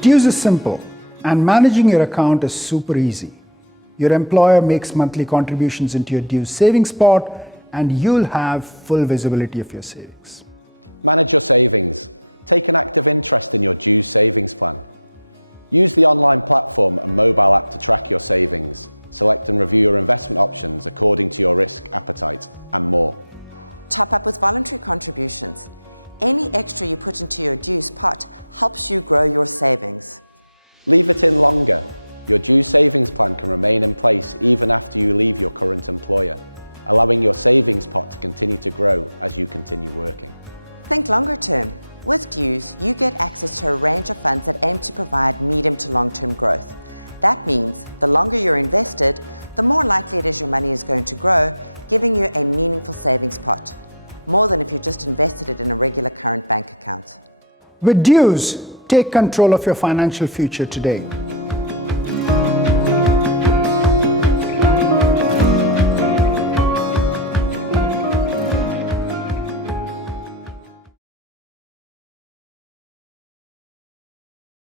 DEWS is simple, and managing your account is super easy. Your employer makes monthly contributions into your DEWS savings pot, and you'll have full visibility of your savings. Manage your savings. Take an active interest in your DEWS savings plan. Use the online platform and mobile app to track your savings. Select and review your investment options according to your risk appetite, and more. Top up with voluntary contributions. Any extra you put into your DEWS pot helps you grow your savings. Leave it in longer. Your DEWS savings plan can remain in place even after you leave your current employer, allowing your savings pot to continue to grow as you continue working. Think longer term. With DEWS, you get access to a range of funds that aim to provide medium to long-term growth. That means the longer you're invested, the more likely it is your money is going to grow, giving you a meaningful savings pot. More than if you just invested it in a regular current bank account. With DEWS, take control of your financial future today.